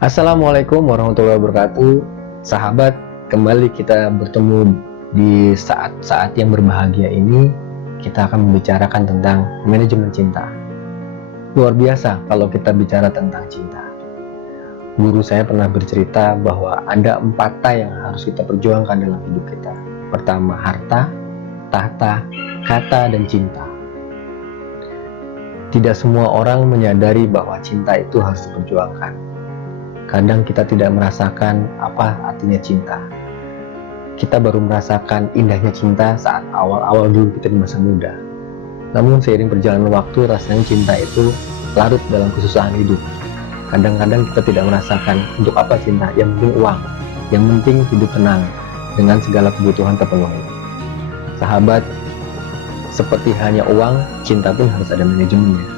Assalamualaikum warahmatullahi wabarakatuh. Sahabat, kembali kita bertemu di saat-saat yang berbahagia ini. Kita akan membicarakan tentang manajemen cinta. Luar biasa kalau kita bicara tentang cinta. Guru saya pernah bercerita bahwa ada 4 T yang harus kita perjuangkan dalam hidup kita. Pertama, harta, tahta, kata, dan cinta. Tidak semua orang menyadari bahwa cinta itu harus diperjuangkan. Kadang kita tidak merasakan apa artinya cinta. Kita baru merasakan indahnya cinta saat awal-awal dulu kita di masa muda. Namun seiring perjalanan waktu, rasanya cinta itu larut dalam kesusahan hidup. Kadang-kadang kita tidak merasakan untuk apa cinta, yang penting uang, yang penting hidup tenang, dengan segala kebutuhan terpenuhi. Sahabat, seperti hanya uang, cinta pun harus ada manajemennya.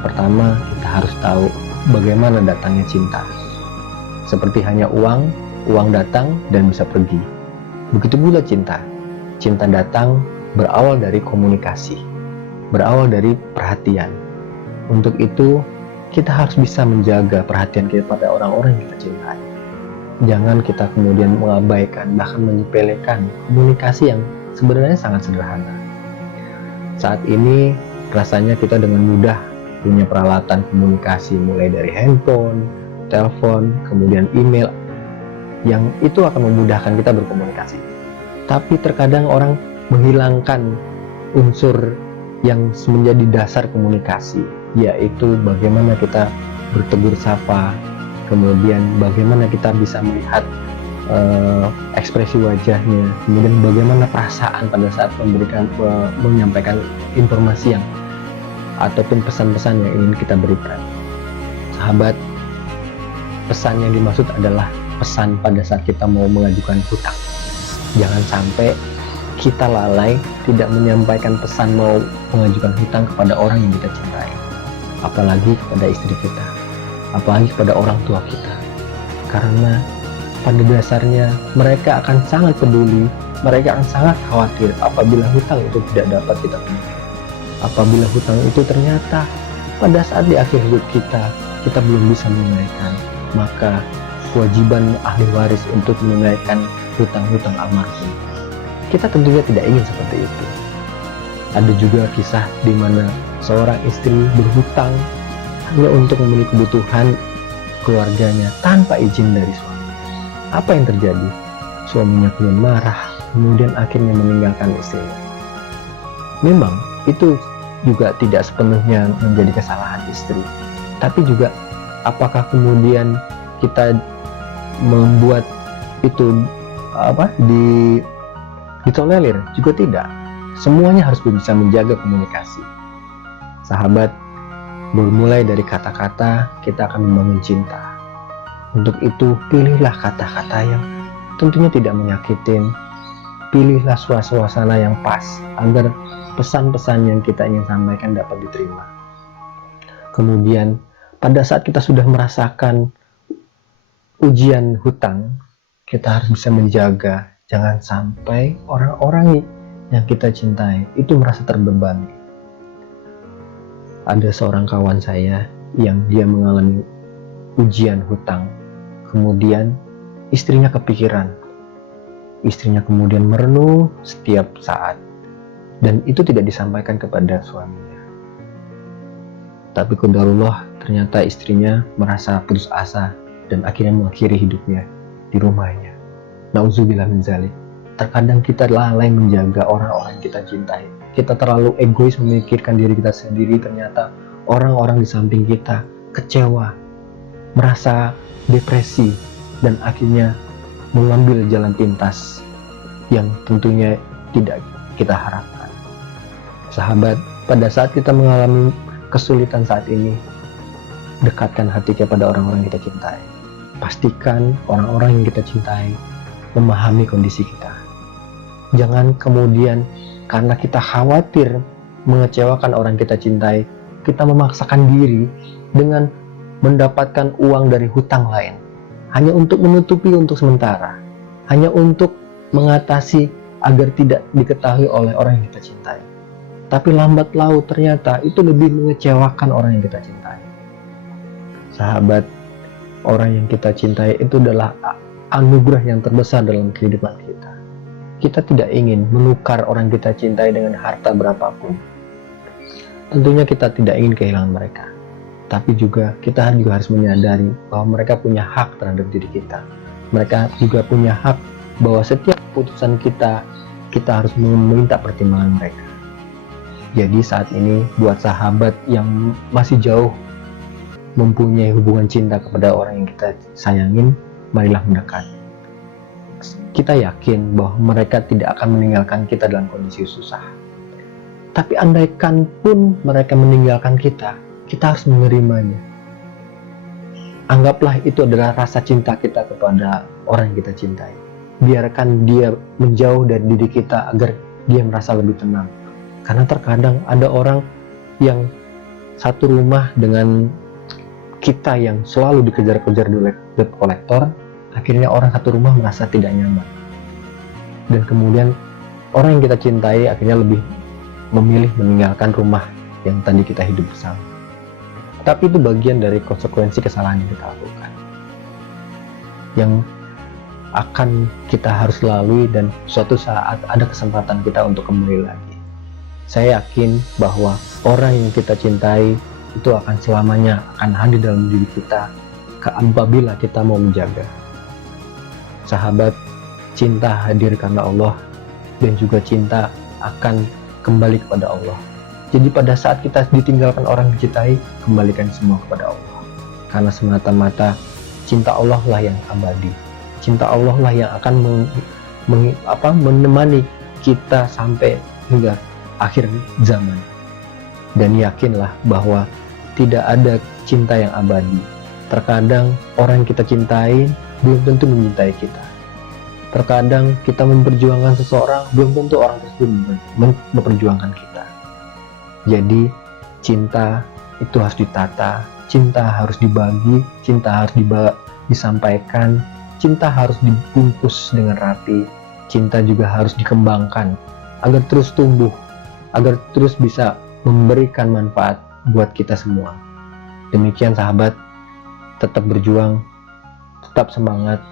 Pertama, kita harus tahu bagaimana datangnya cinta. Seperti hanya uang datang dan bisa pergi. Begitu pula cinta. Cinta datang berawal dari komunikasi, berawal dari perhatian. Untuk itu, kita harus bisa menjaga perhatian kita pada orang-orang yang kita cintai. Jangan kita kemudian mengabaikan, bahkan menyepelekan komunikasi yang sebenarnya sangat sederhana. Saat ini, rasanya kita dengan mudah punya peralatan komunikasi, mulai dari handphone, telepon, kemudian email, yang itu akan memudahkan kita berkomunikasi. Tapi terkadang orang menghilangkan unsur yang menjadi dasar komunikasi, yaitu bagaimana kita bertegur sapa, kemudian bagaimana kita bisa melihat ekspresi wajahnya, kemudian bagaimana perasaan pada saat menyampaikan informasi yang ataupun pesan-pesan yang ingin kita berikan. Sahabat, pesan yang dimaksud adalah pesan pada saat kita mau mengajukan hutang. Jangan sampai kita lalai tidak menyampaikan pesan mau mengajukan hutang kepada orang yang kita cintai, apalagi kepada istri kita, apalagi kepada orang tua kita. Karena pada dasarnya mereka akan sangat peduli, mereka akan sangat khawatir apabila hutang itu tidak dapat kita penuhi. Apabila hutang itu ternyata pada saat di akhir hidup kita belum bisa menunaikan, maka kewajiban ahli waris untuk menunaikan hutang-hutang almarhum. Kita tentunya tidak ingin seperti itu. Ada juga kisah di mana seorang istri berhutang hanya untuk memenuhi kebutuhan keluarganya tanpa izin dari suami. Apa yang terjadi? Suaminya kemudian marah, kemudian akhirnya meninggalkan istrinya. Memang itu juga tidak sepenuhnya menjadi kesalahan istri, tapi juga apakah kemudian kita membuat itu ditolerir? Juga tidak. Semuanya harus bisa menjaga komunikasi. Sahabat, bermulai dari kata-kata kita akan membangun cinta. Untuk itu, pilihlah kata-kata yang tentunya tidak menyakitin. Pilihlah suasana yang pas agar pesan-pesan yang kita ingin sampaikan dapat diterima. Kemudian, pada saat kita sudah merasakan ujian hutang, kita harus bisa menjaga jangan sampai orang-orang yang kita cintai itu merasa terbebani. Ada seorang kawan saya yang dia mengalami ujian hutang, kemudian istrinya kepikiran, istrinya kemudian merenung setiap saat, dan itu tidak disampaikan kepada suaminya. Tapi qadarullah, ternyata istrinya merasa putus asa dan akhirnya mengakhiri hidupnya di rumahnya. Nauzubillah min dzalik. Terkadang kita lalai menjaga orang-orang yang kita cintai. Kita terlalu egois memikirkan diri kita sendiri, ternyata orang-orang di samping kita kecewa, merasa depresi, dan akhirnya mengambil jalan pintas yang tentunya tidak kita harapkan. Sahabat, pada saat kita mengalami kesulitan saat ini, dekatkan hati kepada orang-orang yang kita cintai. Pastikan orang-orang yang kita cintai memahami kondisi kita. Jangan kemudian karena kita khawatir mengecewakan orang yang kita cintai, kita memaksakan diri dengan mendapatkan uang dari hutang lain, hanya untuk menutupi untuk sementara, hanya untuk mengatasi agar tidak diketahui oleh orang yang kita cintai. Tapi lambat laun ternyata itu lebih mengecewakan orang yang kita cintai. Sahabat, orang yang kita cintai itu adalah anugerah yang terbesar dalam kehidupan kita. Kita tidak ingin menukar orang kita cintai dengan harta berapapun. Tentunya kita tidak ingin kehilangan mereka, tapi juga kita juga harus menyadari bahwa mereka punya hak terhadap diri kita. Mereka juga punya hak bahwa setiap keputusan kita harus meminta pertimbangan mereka. Jadi saat ini buat sahabat yang masih jauh mempunyai hubungan cinta kepada orang yang kita sayangin, marilah mendekat. Kita yakin bahwa mereka tidak akan meninggalkan kita dalam kondisi susah. Tapi andaikan pun mereka meninggalkan kita harus menerimanya. Anggaplah itu adalah rasa cinta kita kepada orang yang kita cintai. Biarkan dia menjauh dari diri kita agar dia merasa lebih tenang. Karena terkadang ada orang yang satu rumah dengan kita yang selalu dikejar-kejar di debt collector, akhirnya orang satu rumah merasa tidak nyaman. Dan kemudian orang yang kita cintai akhirnya lebih memilih meninggalkan rumah yang tadi kita hidup bersama. Tapi itu bagian dari konsekuensi kesalahan yang kita lakukan, yang akan kita harus lalui, dan suatu saat ada kesempatan kita untuk kembali lagi. Saya yakin bahwa orang yang kita cintai itu akan selamanya akan hadir dalam diri kita apabila kita mau menjaga. Sahabat, cinta hadir karena Allah, dan juga cinta akan kembali kepada Allah. Jadi pada saat kita ditinggalkan orang dicintai, kembalikan semua kepada Allah. Karena semata-mata cinta Allah lah yang abadi. Cinta Allah lah yang akan menemani kita sampai hingga akhir zaman. Dan yakinlah bahwa tidak ada cinta yang abadi. Terkadang orang yang kita cintai belum tentu mencintai kita. Terkadang kita memperjuangkan seseorang, belum tentu orang tersebut memperjuangkan kita. Jadi cinta itu harus ditata, cinta harus dibagi, cinta harus disampaikan, cinta harus dibungkus dengan rapi, cinta juga harus dikembangkan agar terus tumbuh, agar terus bisa memberikan manfaat buat kita semua. Demikian sahabat, tetap berjuang, tetap semangat.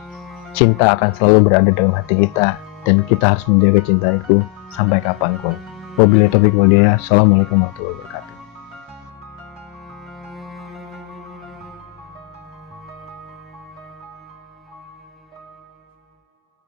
Cinta akan selalu berada dalam hati kita, dan kita harus menjaga cinta itu sampai kapanpun. Wabillahi taufiq wal hidayah. Assalamualaikum warahmatullahi wabarakatuh.